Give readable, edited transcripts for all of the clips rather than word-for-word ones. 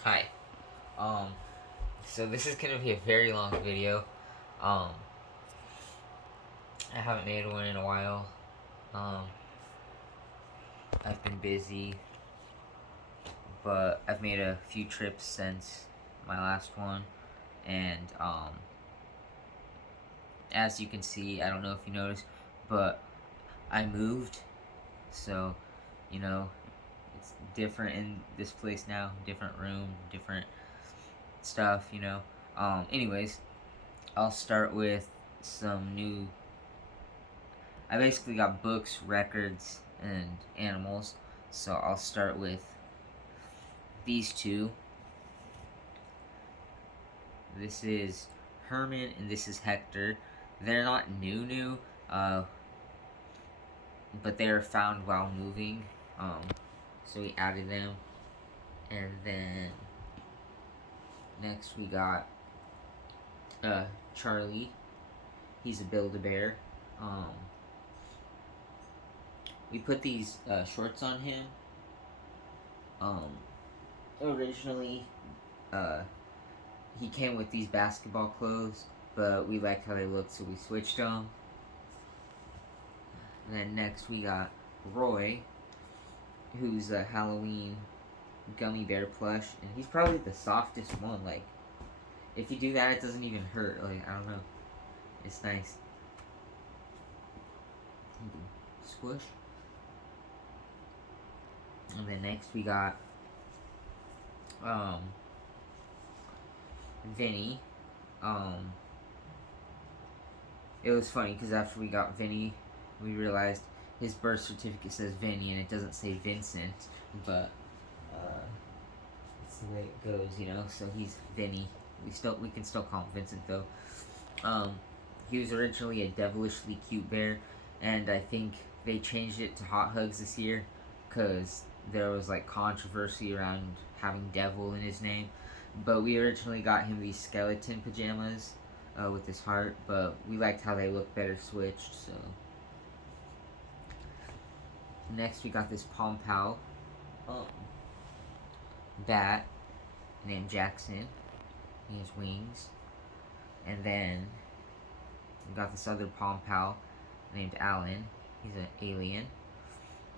Hi. Um, so this is gonna be a very long video. Um, I haven't made one in a while. Um, I've been busy, but I've made a few trips since my last one, and as you can see, I don't know if you noticed, but I moved, so you know it's different in this place now, different room, different stuff. Anyways, I'll start with some new. I basically got books, records, and animals. So I'll start with these two. This is Herman and this is Hector. They're not new, uh, but they are found while moving. So we added them. And then next we got Charlie. He's a Build-A-Bear. Um, we put these shorts on him. Um, Originally, uh, he came with these basketball clothes, but we liked how they looked, so we switched them. And then next we got Roy, who's a Halloween gummy bear plush, and he's probably the softest one. Like, if you do that, it doesn't even hurt. Like, I don't know. It's nice. Squish. And then next we got um Vinny. Um, it was funny because after we got Vinny, we realized his birth certificate says Vinny and it doesn't say Vincent, but it's the way it goes. So he's Vinny. We can still call him Vincent though. Um, he was originally a devilishly cute bear, and I think they changed it to Hot Hugs this year, cause there was like controversy around having devil in his name. But we originally got him these skeleton pajamas with his heart, but we liked how they looked better switched. So next we got this Pom Pal bat named Jackson. He has wings. And then we got this other Pom Pal named Alan. He's an alien.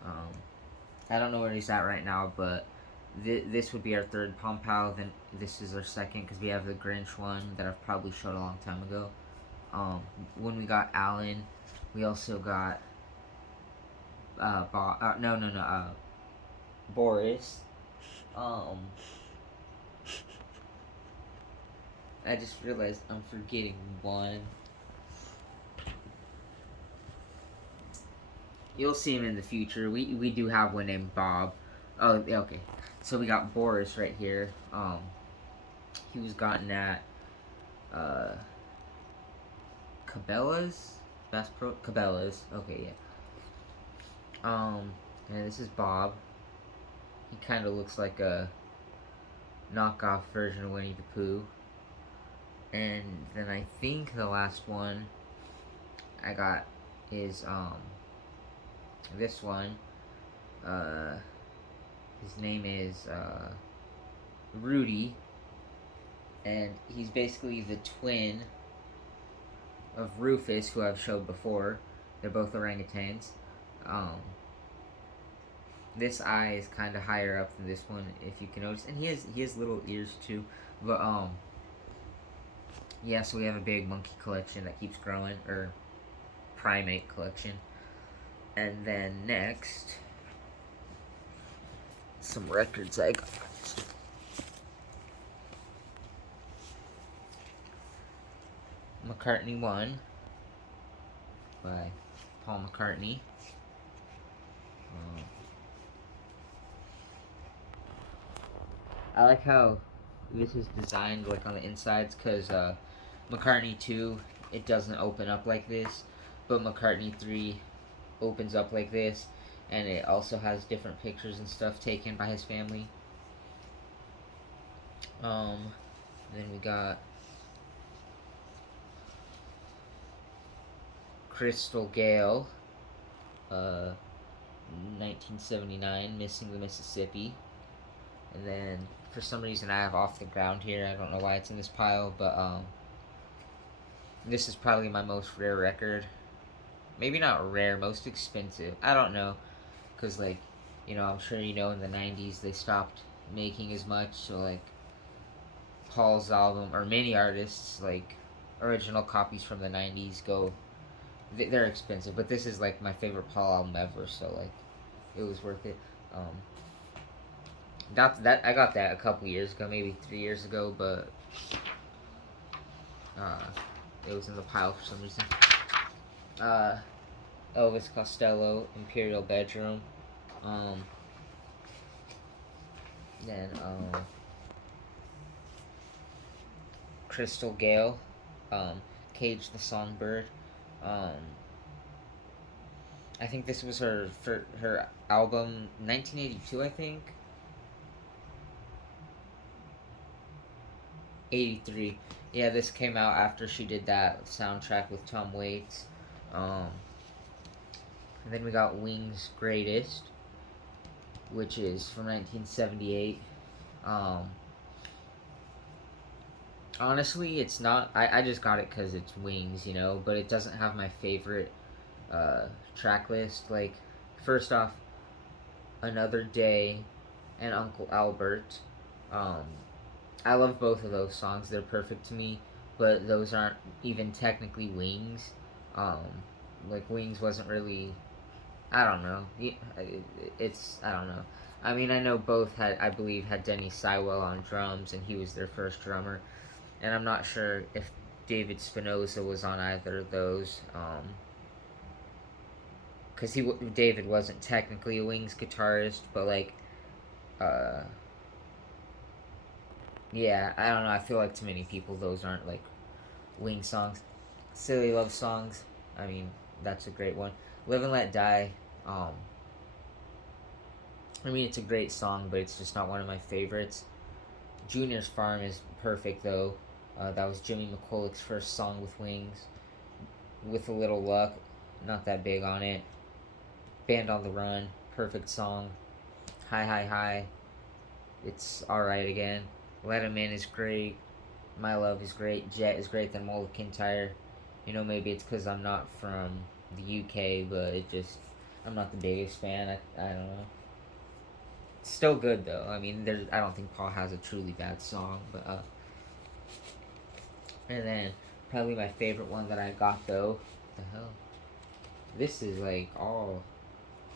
Um, I don't know where he's at right now, but this would be our third Pom Pal. Then this is our second because we have the Grinch one that I've probably showed a long time ago. When we got Alan, we also got Boris. Um, I just realized I'm forgetting one. You'll see him in the future. We do have one named Bob. Oh, yeah, okay. So we got Boris right here. He was gotten at uh Cabela's, Bass Pro Cabela's. Okay, yeah. And this is Bob. He kind of looks like a knockoff version of Winnie the Pooh. And then I think the last one I got is this one. Uh, his name is Rudy, and he's basically the twin of Rufus, who I've showed before. They're both orangutans. Um, this eye is kind of higher up than this one, if you can notice, and he has little ears too. But yeah. So we have a big monkey collection that keeps growing, or primate collection. And then next, some records I got. McCartney 1 by Paul McCartney. I like how this is designed like on the insides because McCartney 2, it doesn't open up like this, but McCartney 3 opens up like this, and it also has different pictures and stuff taken by his family. Then we got Crystal Gale, 1979, Missing the Mississippi. And then for some reason I have Off the Ground here. I don't know why it's in this pile, but this is probably my most rare record. Maybe not rare, most expensive. I don't know, cause like, I'm sure in the '90s they stopped making as much. So like, Paul's album or many artists like original copies from the '90s go, they're expensive. But this is like my favorite Paul album ever. So like, it was worth it. Um, that I got that a couple years ago, maybe 3 years ago, but uh, it was in the pile for some reason. Uh, Elvis Costello, Imperial Bedroom. Um, then Crystal Gale, Cage the Songbird. Um, I think this was her album 1982. I think 83. Yeah, this came out after she did that soundtrack with Tom Waits. Um, and then we got Wings Greatest, which is from 1978. Um, honestly, it's not. I just got it because it's Wings, but it doesn't have my favorite track list. Like, first off, Another Day and Uncle Albert. Um, I love both of those songs. They're perfect to me, but those aren't even technically Wings. Um, like, Wings wasn't really. I don't know. It's I don't know. I mean, I know both I believe, had Denny Sywell on drums, and he was their first drummer. And I'm not sure if David Spinoza was on either of those. Because David wasn't technically a Wings guitarist, but like, uh, yeah, I don't know. I feel like to many people those aren't like Wings songs. Silly Love Songs. I mean, that's a great one. Live and Let Die. Um, I mean, it's a great song, but it's just not one of my favorites. Junior's Farm is perfect though. That was Jimmy McCulloch's first song with Wings. With a Little Luck, not that big on it. Band on the Run, perfect song. Hi Hi Hi, it's alright again. Let 'Em In is great. My Love is great. Jet is great. Then Mull of Kintyre. Maybe it's because I'm not from the UK, but I'm not the biggest fan. I don't know. Still good though. I mean, I don't think Paul has a truly bad song, but and then probably my favorite one that I got though. What the hell? This is like all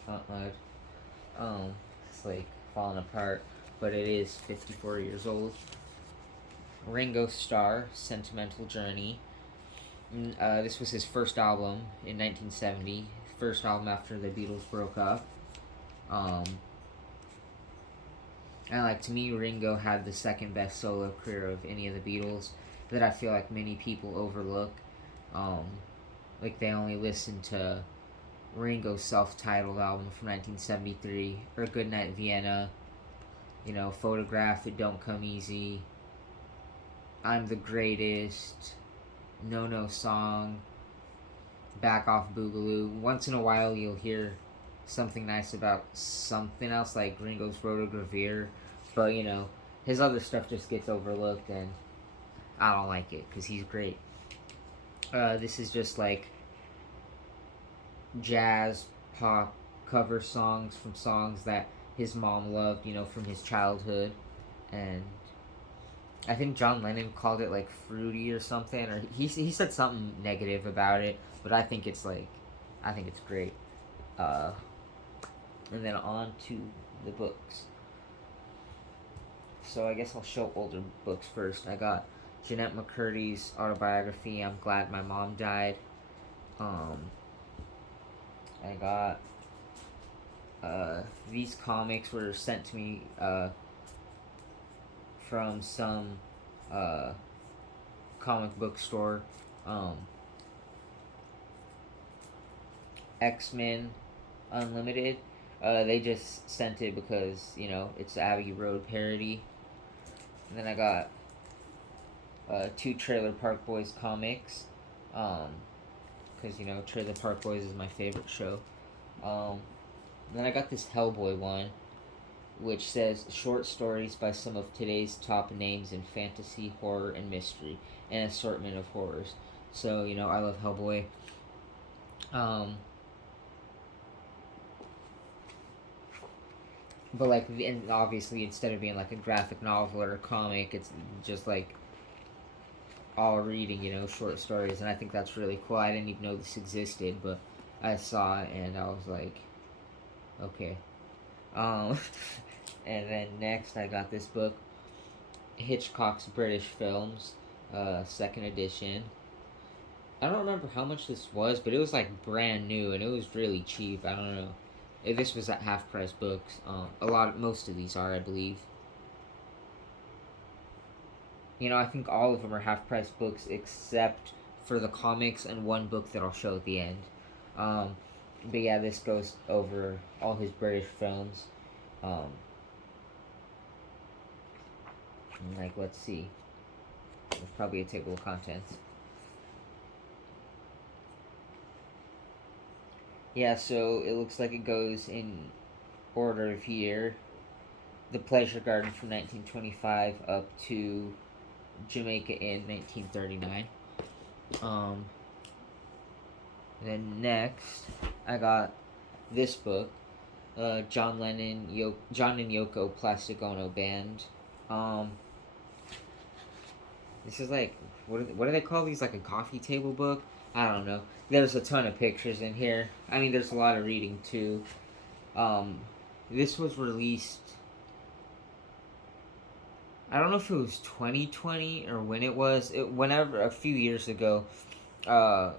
not much. It's like falling apart, but it is 54 years old. Ringo Starr, Sentimental Journey. This was his first album in 1970. First album after the Beatles broke up. And like, to me, Ringo had the second best solo career of any of the Beatles that I feel like many people overlook. Like, they only listen to Ringo's self-titled album from 1973, or Goodnight Vienna, Photograph, It Don't Come Easy, I'm the Greatest, No No Song, Back Off Boogaloo. Once in a while you'll hear something nice about something else, like Ringo's Rotogravure, but his other stuff just gets overlooked, and I don't like it because he's great. This is just like jazz, pop, cover songs from songs that his mom loved, from his childhood. And I think John Lennon called it like fruity or something, or he said something negative about it, but I think it's great. And then on to the books. So I guess I'll show older books first. I got Jeanette McCurdy's autobiography, I'm Glad My Mom Died. I got these comics were sent to me from some comic book store. X-Men Unlimited. They just sent it because it's Abbey Road parody. And then I got 2 Trailer Park Boys comics, because Trailer Park Boys is my favorite show. Then I got this Hellboy one, which says short stories by some of today's top names in fantasy, horror, and mystery, an assortment of horrors. So I love Hellboy. Um, but like, and obviously, instead of being like a graphic novel or a comic, it's just like all reading, short stories, and I think that's really cool. I didn't even know this existed, but I saw it and I was like, okay. Um, and then next I got this book, Hitchcock's British Films, second edition. I don't remember how much this was, but it was like brand new and it was really cheap. I don't know. This was at half price books. Most of these are, I believe. I think all of them are half price books except for the comics and one book that I'll show at the end. Um, but yeah, this goes over all his British films. Um, like, let's see. There's probably a table of contents. Yeah, so it looks like it goes in order of year. The Pleasure Garden from 1925 up to Jamaica in 1939. Um, then next, I got this book, John and Yoko Plastic Ono Band. Um, this is like, what do they call these? Like a coffee table book? I don't know. There's a ton of pictures in here. I mean, there's a lot of reading too. Um, this was released. I don't know if it was 2020 or when it was. Whenever a few years ago,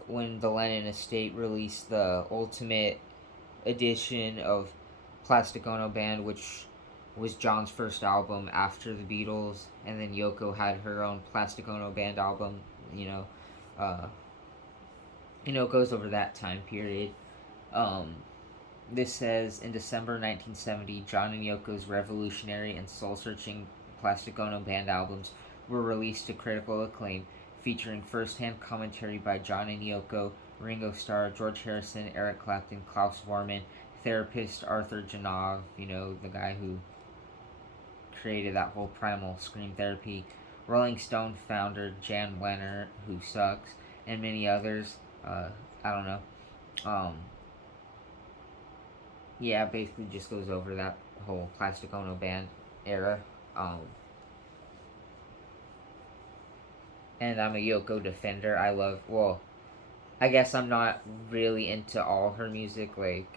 when the Lennon Estate released the Ultimate edition of Plastic Ono Band, which was John's first album after the Beatles, and then Yoko had her own Plastic Ono Band album. You know, uh, it goes over that time period. Um, this says in December 1970, John and Yoko's revolutionary and soul-searching Plastic Ono Band albums were released to critical acclaim, featuring first-hand commentary by John and Yoko, Ringo Starr, George Harrison, Eric Clapton, Klaus Voormann, therapist Arthur Janov, the guy who created that whole primal scream therapy, Rolling Stone founder Jan Wenner, who sucks, and many others. I don't know. Um, yeah, basically just goes over that whole Plastic Ono Band era. Um, and I'm a Yoko defender. I guess I'm not really into all her music. Like,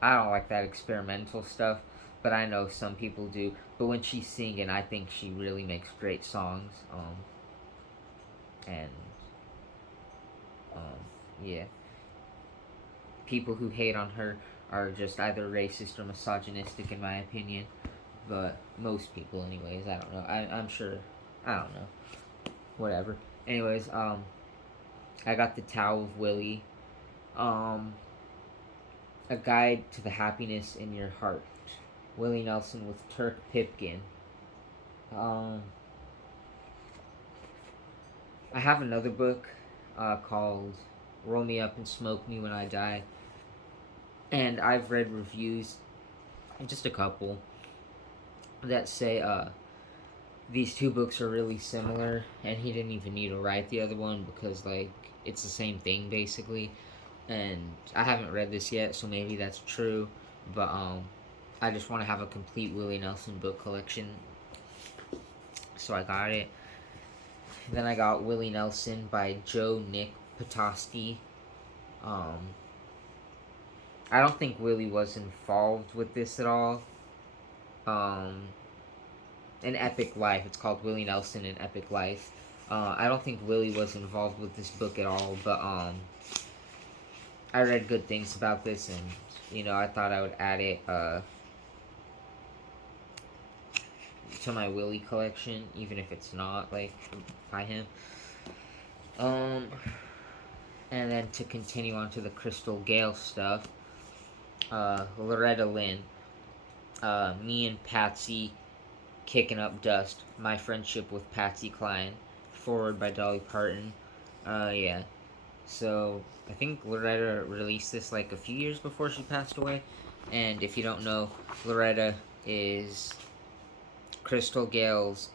I don't like that experimental stuff, but I know some people do. But when she's singing, I think she really makes great songs. And yeah, people who hate on her are just either racist or misogynistic, in my opinion. But most people, anyways, I don't know. I'm sure. I don't know. Whatever. Anyways, I got the Tao of Willie. Um, a Guide to the Happiness in Your Heart. Willie Nelson with Turk Pipkin. Um, I have another book called Roll Me Up and Smoke Me When I Die. And I've read reviews, just a couple, that say these two books are really similar, and he didn't even need to write the other one because, like, it's the same thing, basically. And I haven't read this yet, so maybe that's true. But I just want to have a complete Willie Nelson book collection, so I got it. Then I got Willie Nelson by Joe Nick Potosky. I don't think Willie was involved with this at all. An Epic Life. It's called Willie Nelson: An Epic Life. I don't think Willie was involved with this book at all, but I read good things about this, and I thought I would add it to my Willie collection, even if it's not like by him. And then to continue on to the Crystal Gale stuff, Loretta Lynn, Me and Patsy Kicking Up Dust, My Friendship with Patsy Cline, forward by Dolly Parton. Yeah. So I think Loretta released this like a few years before she passed away. And if you don't know, Loretta is Crystal Gale's,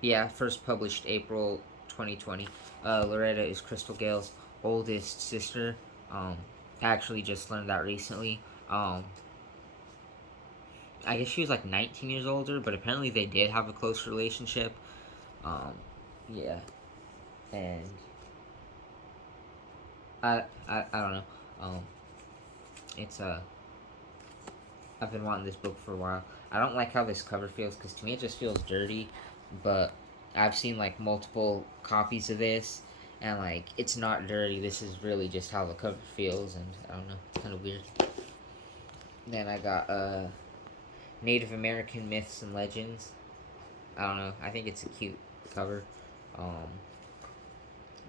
yeah, first published April 2020. Loretta is Crystal Gale's oldest sister. Um, I actually just learned that recently. Um, I guess she was like 19 years older, but apparently they did have a close relationship. Um, yeah, and I don't know. Um, it's I've been wanting this book for a while. I don't like how this cover feels because to me it just feels dirty, but I've seen like multiple copies of this, and like it's not dirty. This is really just how the cover feels, and I don't know. It's kind of weird. Then I got Native American Myths and Legends. I don't know. I think it's a cute cover. Um,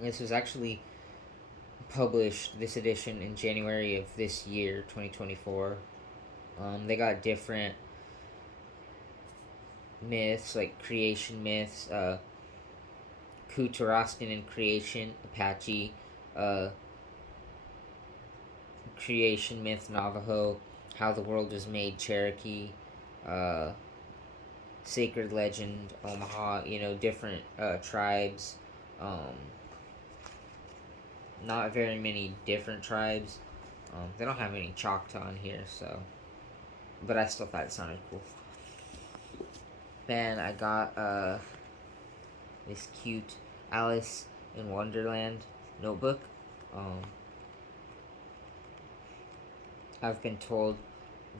this was actually published, this edition, in January of this year, 2024. They got different myths, like creation myths, Kutarastan and creation, Apache, uh, creation myth, Navajo, how the world was made, Cherokee, uh, sacred legend, Omaha, different tribes. Um, not very many different tribes. They don't have any Choctaw in here, so. But I still thought it sounded cool. Then I got this cute Alice in Wonderland notebook. I've been told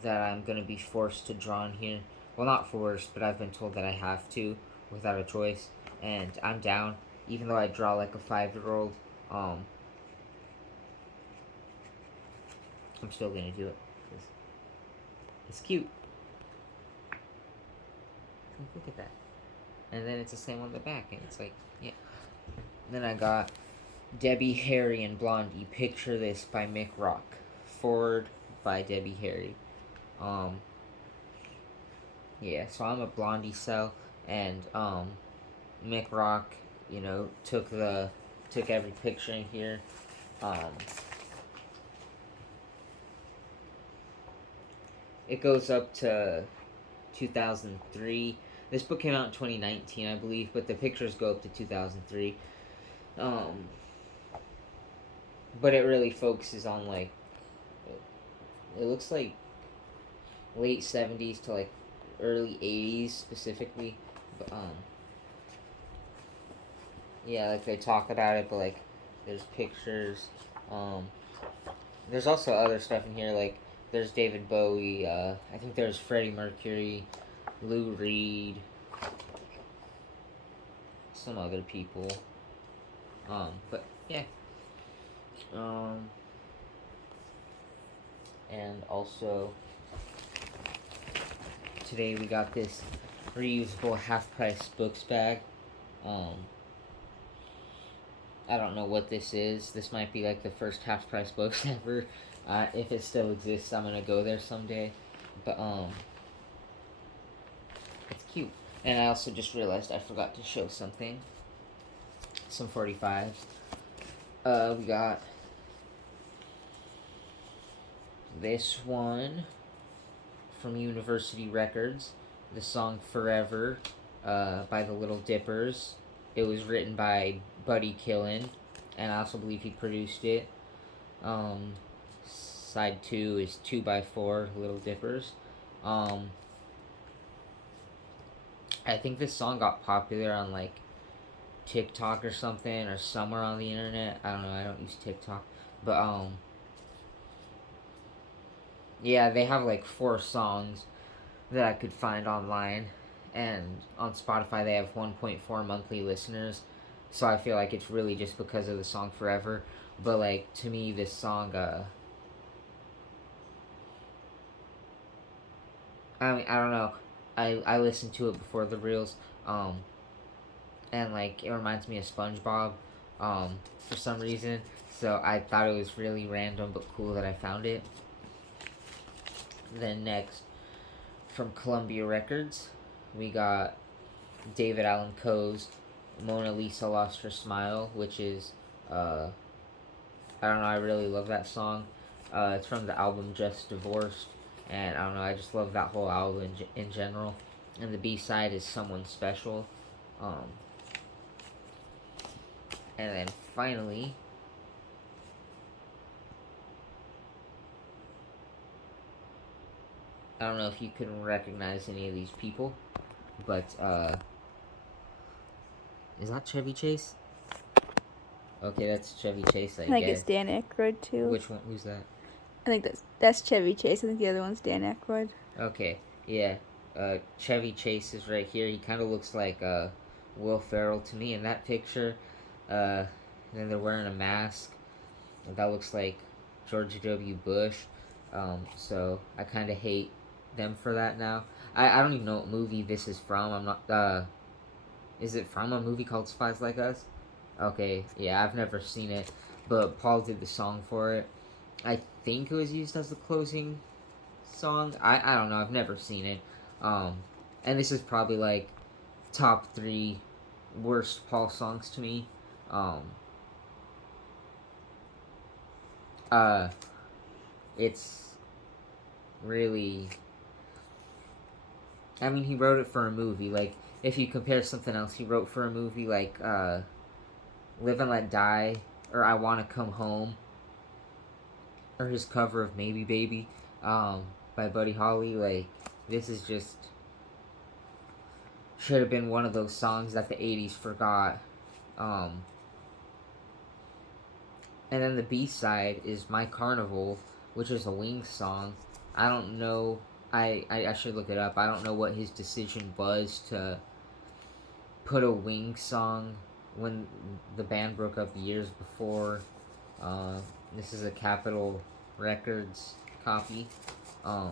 that I'm going to be forced to draw in here. Well, not forced, but I've been told that I have to without a choice. And I'm down, even though I draw like a 5-year-old. I'm still going to do it. It's cute. Look at that. And then it's the same on the back, and it's like, yeah. Then I got Debbie Harry and Blondie. Picture This by Mick Rock. Forward by Debbie Harry. Yeah, so I'm a Blondie cell, and Mick Rock, took every picture in here. It goes up to 2003. This book came out in 2019, I believe, but the pictures go up to 2003. But it really focuses on like, it looks like late 70s to like early 80s specifically. But, yeah, like they talk about it, but like there's pictures. There's also other stuff in here, like there's David Bowie, I think there's Freddie Mercury, Lou Reed, some other people. But yeah. And also today we got this reusable half price books bag. I don't know what this is. This might be like the first half price books ever. If it still exists, I'm gonna go there someday. But it's cute. And I also just realized I forgot to show something. Some 45s. We got this one from University Records. The song Forever by the Little Dippers. It was written by Buddy Killen, and I also believe he produced it. Side 2 is 2x4 Little Dippers. I think this song got popular on like TikTok or something, or somewhere on the internet. I don't know, I don't use TikTok. But yeah, they have like 4 songs that I could find online, and on Spotify they have 1.4 monthly listeners. So I feel like it's really just because of the song Forever. But like to me, this song, I mean, I don't know. I listened to it before the reels, and like it reminds me of SpongeBob, for some reason. So I thought it was really random but cool that I found it. Then next, from Columbia Records, we got David Allan Coe's Mona Lisa Lost Her Smile, which is, I don't know, I really love that song. It's from the album Just Divorced. and I don't know, I just love that whole album in general. And the B-side is Someone Special. Um, and then finally, I don't know if you can recognize any of these people, but is that Chevy Chase? Okay, that's Chevy Chase, I think guess. it's Dan Aykroyd too. Which one? Who's that? I think that's Chevy Chase. I think the other one's Dan Aykroyd. Okay, yeah. Chevy Chase is right here. He kind of looks like Will Ferrell to me in that picture. And then they're wearing a mask. That looks like George W. Bush. So I kind of hate them for that now. I don't even know what movie this is from. I'm not. Is it from a movie called Spies Like Us? Okay, yeah, I've never seen it, but Paul did the song for it. I think it was used as the closing song. I don't know. I've never seen it. And this is probably like top 3 worst Paul songs to me. Um, it's really. I mean, he wrote it for a movie. Like, if you compare something else he wrote for a movie, like Live and Let Die, or I Want to Come Home, or his cover of Maybe Baby, by Buddy Holly, like, this is just should have been one of those songs that the 80s forgot. And then the B-side is My Carnival, which is a Wings song. I don't know. I should look it up. I don't know what his decision was to put a Wings song when the band broke up years before. This is a Capitol Records copy. I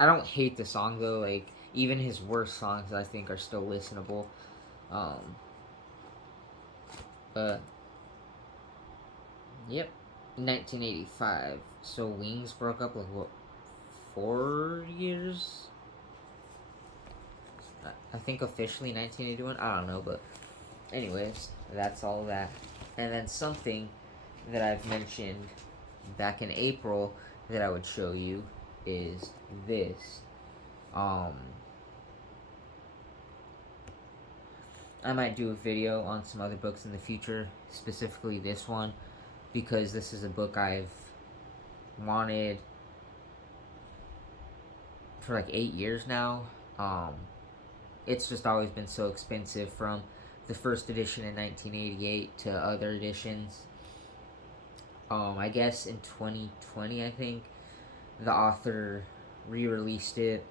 don't hate the song though. Like, even his worst songs, I think, are still listenable. But yep, 1985. So Wings broke up like what, 4 years? I think officially 1981. I don't know, but anyways, that's all that. And then something that I've mentioned back in April that I would show you is this. I might do a video on some other books in the future, specifically this one, because this is a book I've wanted for like 8 years now. It's just always been so expensive, from the first edition in 1988 to other editions. I guess in 2020, I think, the author re-released it,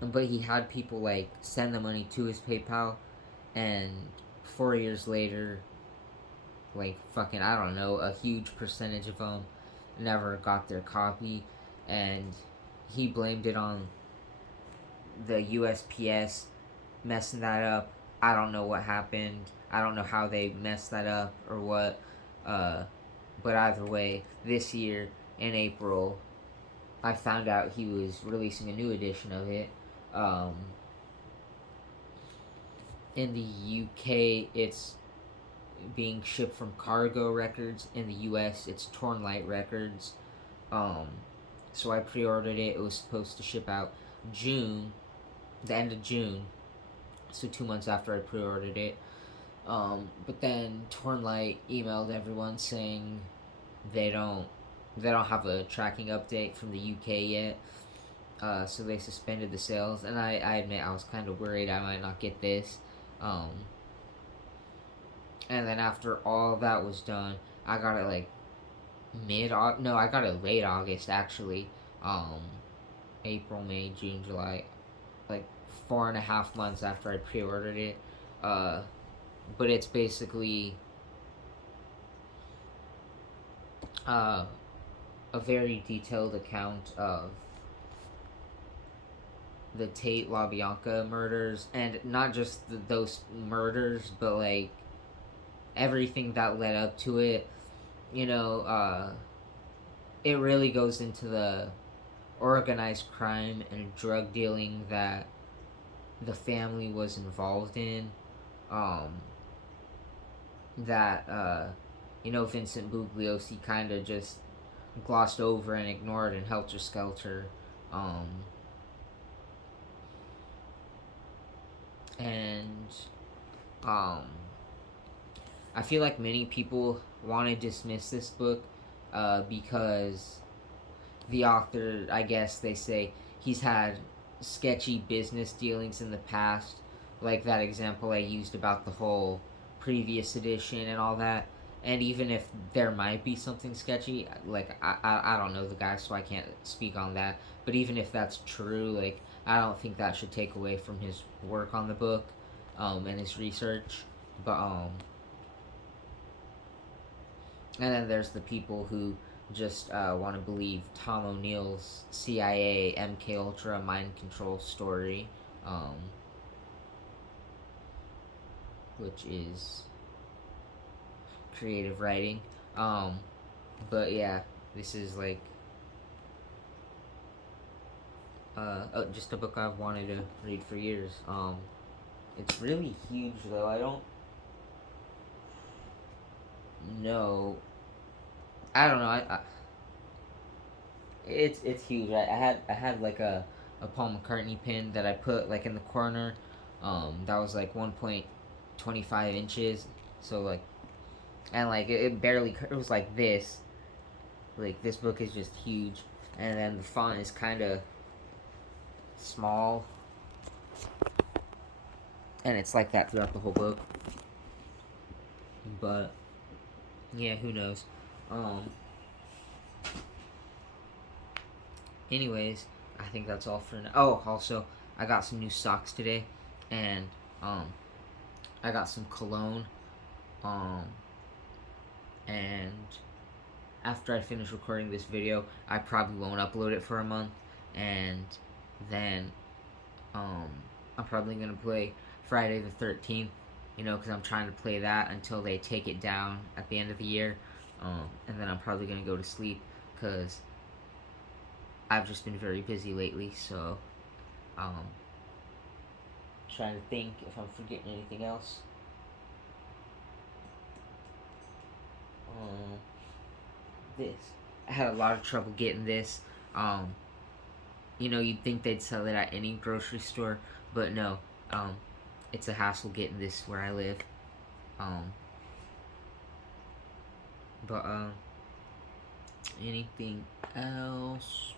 but he had people like send the money to his PayPal, and 4 years later, like fucking, I don't know, a huge percentage of them never got their copy, and he blamed it on the USPS messing that up. I don't know what happened. I don't know how they messed that up or what. But either way, this year in April, I found out he was releasing a new edition of it. In the UK, it's being shipped from Cargo Records. In the US, it's Torn Light Records. So I pre-ordered it. It was supposed to ship out June, the end of June, so 2 months after I pre-ordered it. But then Torn Light emailed everyone saying they don't have a tracking update from the UK yet. So they suspended the sales, and I admit I was kind of worried I might not get this. And then after all that was done, I got it like I got it late August actually. April, May, June, July, like 4.5 months after I pre-ordered it. But it's basically a very detailed account of the Tate LaBianca murders, and not just those murders, but like everything that led up to it. You know, it really goes into the organized crime and drug dealing that the family was involved in. That Vincent Bugliosi kind of just glossed over and ignored in Helter Skelter. And um, I feel like many people want to dismiss this book because the author, I guess they say, he's had sketchy business dealings in the past, like that example I used about the whole previous edition and all that. And even if there might be something sketchy, like I don't know the guy, so I can't speak on that. But even if that's true, like I don't think that should take away from his work on the book, and his research. But and then there's the people who just want to believe Tom O'Neill's CIA MK Ultra mind control story, um, which is creative writing. Um, but yeah, this is like just a book I've wanted to read for years. It's really huge though. I don't know. I don't know. It's huge. I had like a Paul McCartney pin that I put like in the corner. That was like 1.25 inches. So like, and like it barely. It was like this. Like this book is just huge, and then the font is kind of small, and it's like that throughout the whole book. But yeah, who knows? Um. Anyways, I think that's all for now. Oh, also, I got some new socks today, and um, I got some cologne, um, and after I finish recording this video, I probably won't upload it for a month, and then um, I'm probably gonna play Friday the 13th, because I'm trying to play that until they take it down at the end of the year, and then I'm probably gonna go to sleep because I've just been very busy lately, so um, trying to think if I'm forgetting anything else. Um, this. I had a lot of trouble getting this. Um, you'd think they'd sell it at any grocery store, but no. It's a hassle getting this where I live. Um, but anything else?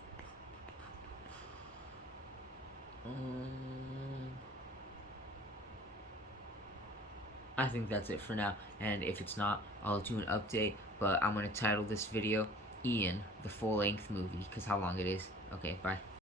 I think that's it for now. And if it's not, I'll do an update. But I'm going to title this video Ian, the full length movie, because how long it is. Okay, bye.